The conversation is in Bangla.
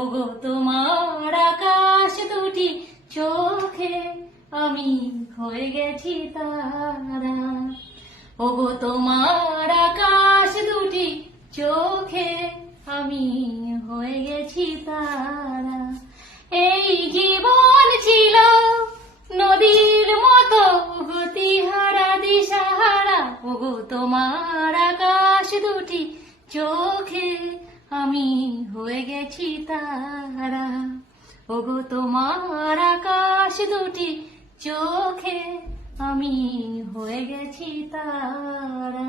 ওগো তোমার আকাশ দুটি চোখে আমি হয়ে গেছি তারা। ওগো তোমার আকাশ দুটি চোখে আমি হয়ে গেছি তারা। এই জীবন ছিল নদীর মতো গতিহারা দিশাহারা। ওগো তোমার আকাশ দুটি চোখে আমি হয়ে গেছি তারা। ওগো তোমার আকাশ দুটি চোখে আমি হয়ে গেছি তারা।